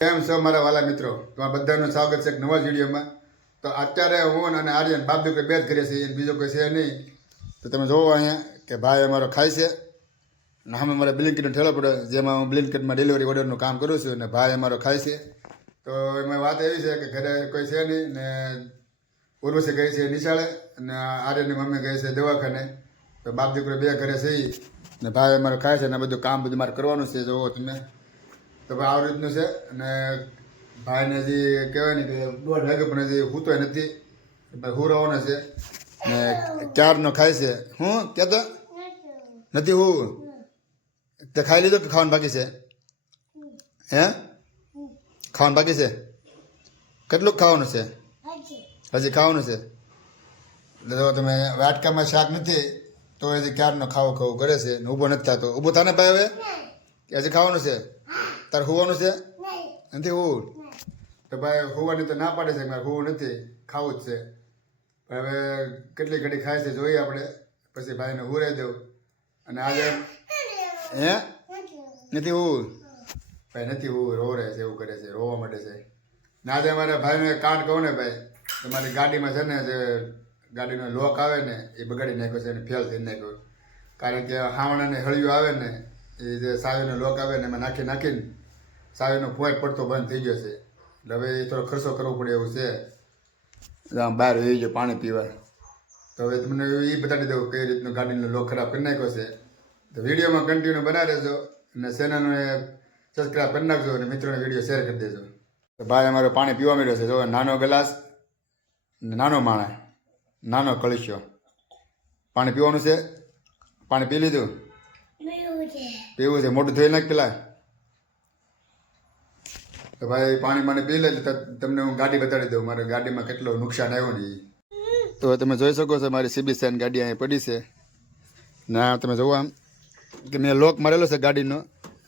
કેમ છો મારા વાલા મિત્રો, તમારા બધાનું સ્વાગત છે એક નવા વિડીયોમાં. તો અત્યારે હું અને આર્યન બાપ દીકરી બે જ કરીએ છીએ, બીજો કોઈ છે નહીં. તો તમે જોવો અહીંયા કે ભાઈ અમારો ખાય છે અને અમે મારે બ્લિંકિટનો ઠેલો પડ્યો, જેમાં હું બ્લિંકિટમાં ડિલિવરી ઓર્ડરનું કામ કરું છું અને ભાઈ અમારો ખાય છે. તો એમાં વાત એવી છે કે ઘરે કોઈ છે નહીં ને ઉર્વશી ગઈ છે નિશાળે અને આર્યની મમ્મી ગઈ છે દવાખાને. તો બાપ દીકરો બે ઘરે છે ને ભાઈ અમારો ખાય છે અને આ બધું કામ બધું મારે કરવાનું છે. જોવો તમે તો ભાઈ આવી રીતનું છે. અને ભાઈને હજી કહેવાય ને કે 1:30 વાગે પણ હજી સૂતોય નથી, ભાઈ હુરાવાનો છે ને ક્યારનો ખાય છે. હું કહેતો નથી હું તે ખાઈ લીધો કે ખાવાનું બાકી છે? હે, ખાવાનું બાકી છે? કેટલું ખાવાનું છે? હજી ખાવાનું છે. એટલે જો તમે વાટકામાં શાક નથી તો હજી ક્યારનો ખાવું ખાવું કરે છે ને ઊભો નથી થતો. ઊભો થાને ભાઈ હવે, કે હજી ખાવાનું છે? તારે હોવાનું છે? નથી હોવું? તો ભાઈ હોવાની તો ના પાડે છે, મારે હોવું નથી, ખાવું જ છે. હવે કેટલી ઘડી ખાય છે જોઈએ આપણે, પછી ભાઈને હુરાઈ દઉં. અને આજે હે નથી હોવું? ભાઈ નથી હોવું, રોવે છે, એવું કરે છે, રોવા માંડે છે. ને આજે અમારે ભાઈને કાંડ કહું ને ભાઈ, તમારી ગાડીમાં છે ને જે ગાડીનો લોક આવે ને એ બગાડી નાખ્યો છે અને ફેલ થઈ નાખ્યો. કારણ કે હાવણાને હળિયું આવે ને એ જે સાવીનો લોક આવે ને એમાં નાખીને સાવીનો પોઈન્ટ પડતો બંધ થઈ ગયો છે. એટલે હવે એ થોડો ખર્ચો કરવો પડે એવું છે. આમ બહાર વહી ગયો પાણી પીવા. તો હવે તમને એ બતાવી દઉં કઈ રીતનું ગાડીનો લોક ખરાબ કરી નાખ્યો છે. તો વિડીયોમાં કન્ટિન્યુ બનાવી રહેજો અને ચેનલને સબસ્ક્રાઈબ કરી નાખજો અને મિત્રોને વિડીયો શેર કરી દેજો. તો ભાઈ અમારો પાણી પીવા માંડ્યો છે. જો નાનો ગ્લાસ ને નાનો માણા, નાનો કળશો પાણી પીવાનું છે. પાણી પી લીધું? પીવું છે. મોટું ધોઈ નાખ પેલા. તો ભાઈ પાણી પી લે એટલે તમને હું ગાડી બતાડી દઉં, મારી ગાડીમાં કેટલો નુકસાન આવ્યો ને. તો તમે જોઈ શકો છો મારી CB7 ગાડી અહીં પડી છે. ના તમે જોવો આમ કે મેં લોક મારેલો છે ગાડીનો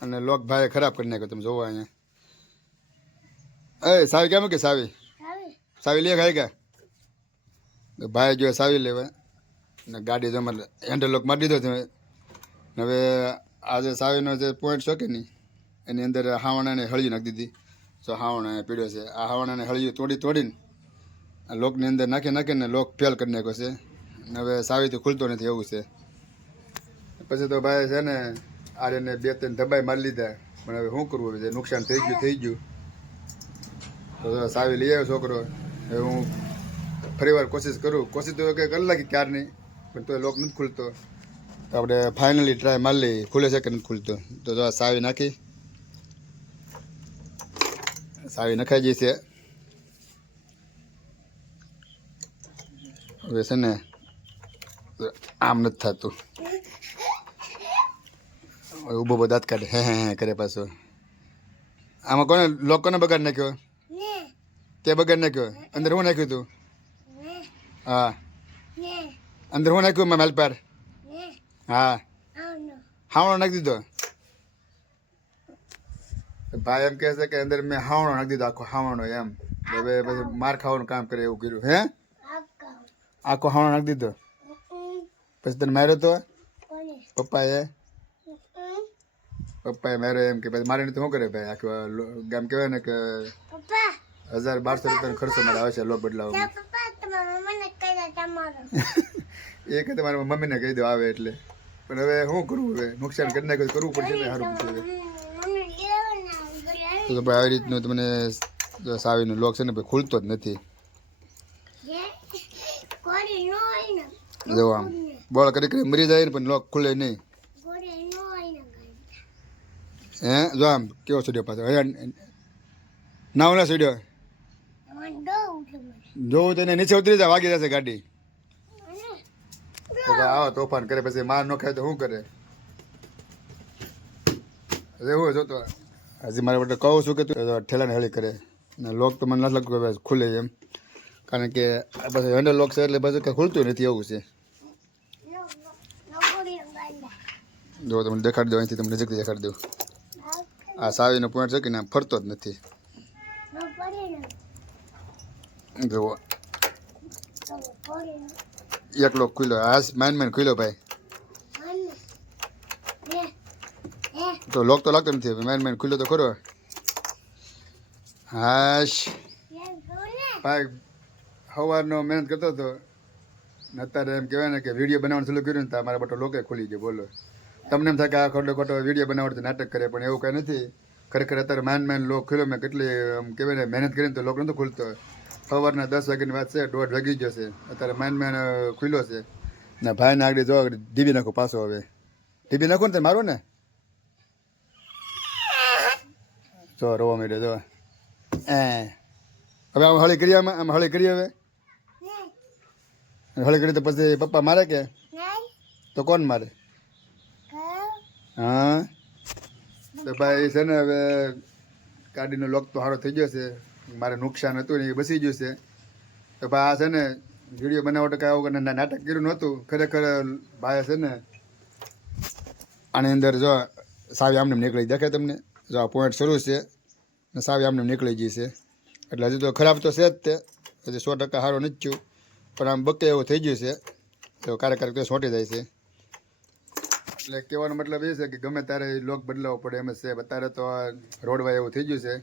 અને લોક ભાઈ ખરાબ કરી નાખ્યો. તમે જોવો અહીંયા. એ સાવી કેમ કે સાવી લે ખાઈ ગયા? તો ભાઈ જો સાવી લેવા ને ગાડી જો અમારે હેન્ડલ લોક મારી દીધો તમે. હવે આજે સાવીનો જે પોઈન્ટ છે કે નહીં એની અંદર હાવણાને હળિયું નાખી દીધી. તો હાવણા પીડ્યો છે. આ હાવણાને હળિયું તોડીને આ લોકની અંદર નાખીને લોક ફેલ કરી નાખ્યો છે. હવે સાવીથી ખુલતો નથી એવું છે. પછી તો ભાઈ છે ને આર્યને 2-3 દબાઈ મારી લીધા, પણ હવે શું કરવું? જે નુકસાન થઈ ગયું. તો સાવી લઈ આવ્યો છોકરો. હવે હું ફરીવાર કોશિશ તો કંઈ કરી નાખી ક્યારની, પણ તો લોક નથી ખુલતો. તો આપણે ફાઇનલી ટ્રાય મારી લઈએ ખુલે છે કે નથી ખુલતો. તો જો સાવી નાખી, સાવી નખાઈ ગઈ છે. હવે છે ને આમ નથી થતું. ઊભો દાંત કાઢે હે કરે પાછો. આમાં કોને બગાડ નાખ્યો? તે બગાડ નાખ્યો? અંદર શું નાખ્યું તું? હા, અંદર શું નાખ્યું? મેં મેલપાર હા હાવણો નાખી દીધો. ભાઈ એમ કહે છે કે અંદર મેં હાવણો નાખી દીધો, આખો હાવણો એમ. હવે પછી માર ખાવાનું કામ કરે એવું કર્યું. હે, આખો હાવણો નાખી દીધો? પછી તને માર્યો તો પપ્પાએ માર્યો એમ કે પછી મારીને તો શું કરે ભાઈ? આખું ગામ કહેવાય ને કે 1000-1200 રૂપિયાનો ખર્ચો મારે આવે છે લોક બદલાવવામાં. એ કે તમારા મમ્મીને કહી દો આવે એટલે. પણ હવે શું કરવું? હવે નુકસાન કરી નાખ્યું કરવું પડશે ને. સારું પડશે. તો ભાઈ આવી રીતનું તમને સાવીનું લોક છે ને ભાઈ ખુલતો જ નથી. જો આમ બોલ કરી મરી જાય ને પણ લોક ખુલે નહીં. હે જો આમ કેવો સ્ટુડિયો પાછો ના સ્ટુડિયો જોવું તો એને નીચે ઉતરી જાય, વાગી જશે ગાડી. તો ભાઈ આવો તોફાન કરે પછી માર ન ખાય તો શું કરે? એવું જોતો હજી મારે માટે કહું છું કે તું ઠેલાને હળી કરે ને લોક તો મને નથી લાગતું ખુલે એમ. કારણ કે પછી હેન્ડલ લોક છે એટલે બધું કંઈ ખુલતું નથી એવું છે. જો તમને દેખાડી દઉં, અહીંથી તમને નજીકથી દેખાડી દઉં. આ સાવીનો પોઈન્ટ છે કે ને ફરતો જ નથી. જુઓ એક લોક ખુલ્યો, હાસ માઇન ખુલ્યો ભાઈ. તો લોક તો લાગતો નથી. મેન ખુલ્યો તો ખરો. હાશ ભાઈ સવારનો મહેનત કરતો હતો ને અત્યારે એમ કહેવાય ને કે વિડીયો બનાવવાનું ચાલુ કર્યું ને તો મારા બટો લોકે ખુલી ગયો. બોલો, તમને એમ થાય કે આ ખોટો ખોટો વિડીયો બનાવવાનો નાટક કરે, પણ એવું કાંઈ નથી. ખરેખર અત્યારે માન લોક ખુલ્યો. મેં કેટલી આમ કહેવાય ને મહેનત કરીને તો લોક નહોતો ખુલતો. સવારના 10 વાગ્યાની વાત છે, 1:30 વાગી ગયો છે. અત્યારે માન ખુલ્યો છે ને ભાઈને આગળ જો ડીબી નાખો પાછો. હવે ડીબી નાખો ને તે મારો ને જો રોવા માંડ્યો જો. હવે આમ હળી કરીએ, આમ હળી કરીએ. હવે હળી કરી તો પછી પપ્પા મારે કે તો કોણ મારે? હા તો ભાઈ છે ને હવે ગાડીનો લોક તો સારો થઈ ગયો છે. મારે નુકસાન હતું ને એ બસી ગયું છે. તો ભાઈ આ છે ને વિડીયો બનાવવા તો કાંઈ આવું નાટક કર્યું નહોતું. ખરેખર ભાઈ છે ને આની અંદર જો સાવી આમને નીકળી દેખાય તમને. જો આ પોઈન્ટ શરૂ છે ને સાવી આમને નીકળી ગઈ છે. એટલે હજુ તો ખરાબ તો છે જ તે, હજી 100% સારો નથી થયું, પણ આમ બકે એવું થઈ ગયું છે. તો ક્યારેક તો સોટી જાય છે. એટલે કહેવાનો મતલબ એ છે કે ગમે ત્યારે લોક બદલાવો પડે એમ જ છે. અત્યારે તો રોડવાય એવું થઈ ગયું છે.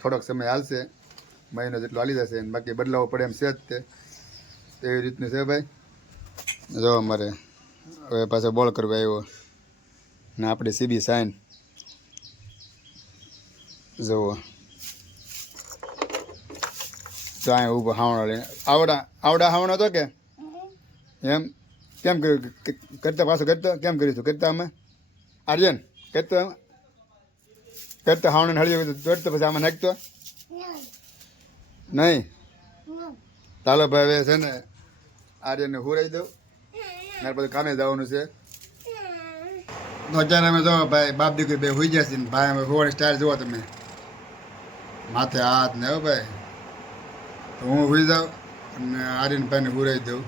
થોડોક સમય હાલશે, મહિનો જેટલો હાલી જશે, બાકી બદલાવો પડે એમ છે જ તે. એવી રીતનું છે ભાઈ. જો અમારે હવે પાછો બોલ કરવા આવ્યો ને આપણે સીબી સાઈન જુઓ. તો અહીં ઊભો હાવણો લઈને આવડા હાવણો હતો કે એમ કેમ કર્યું? કરતા પાછું કરતા કેમ કર્યું હતું? કરતા અમે આર્યન કરતા હાવણે હળિયો દોડતો પછી આમાં નાખતો નહીં. ચાલો ભાઈ હવે છે ને આર્યનને હુરાઈ દઉં, મારે બધું કામે જવાનું છે. તો અત્યારે અમે જો ભાઈ બાપ દીકરી બે હોઈ જશે ને ભાઈ અમે હોવાની સ્ટાઇલ જુઓ તમે, માથે હાથ ને હો ભાઈ. તો હું હોઈ જાઉં અને આર્યન ભાઈને હુરાઈ દઉં.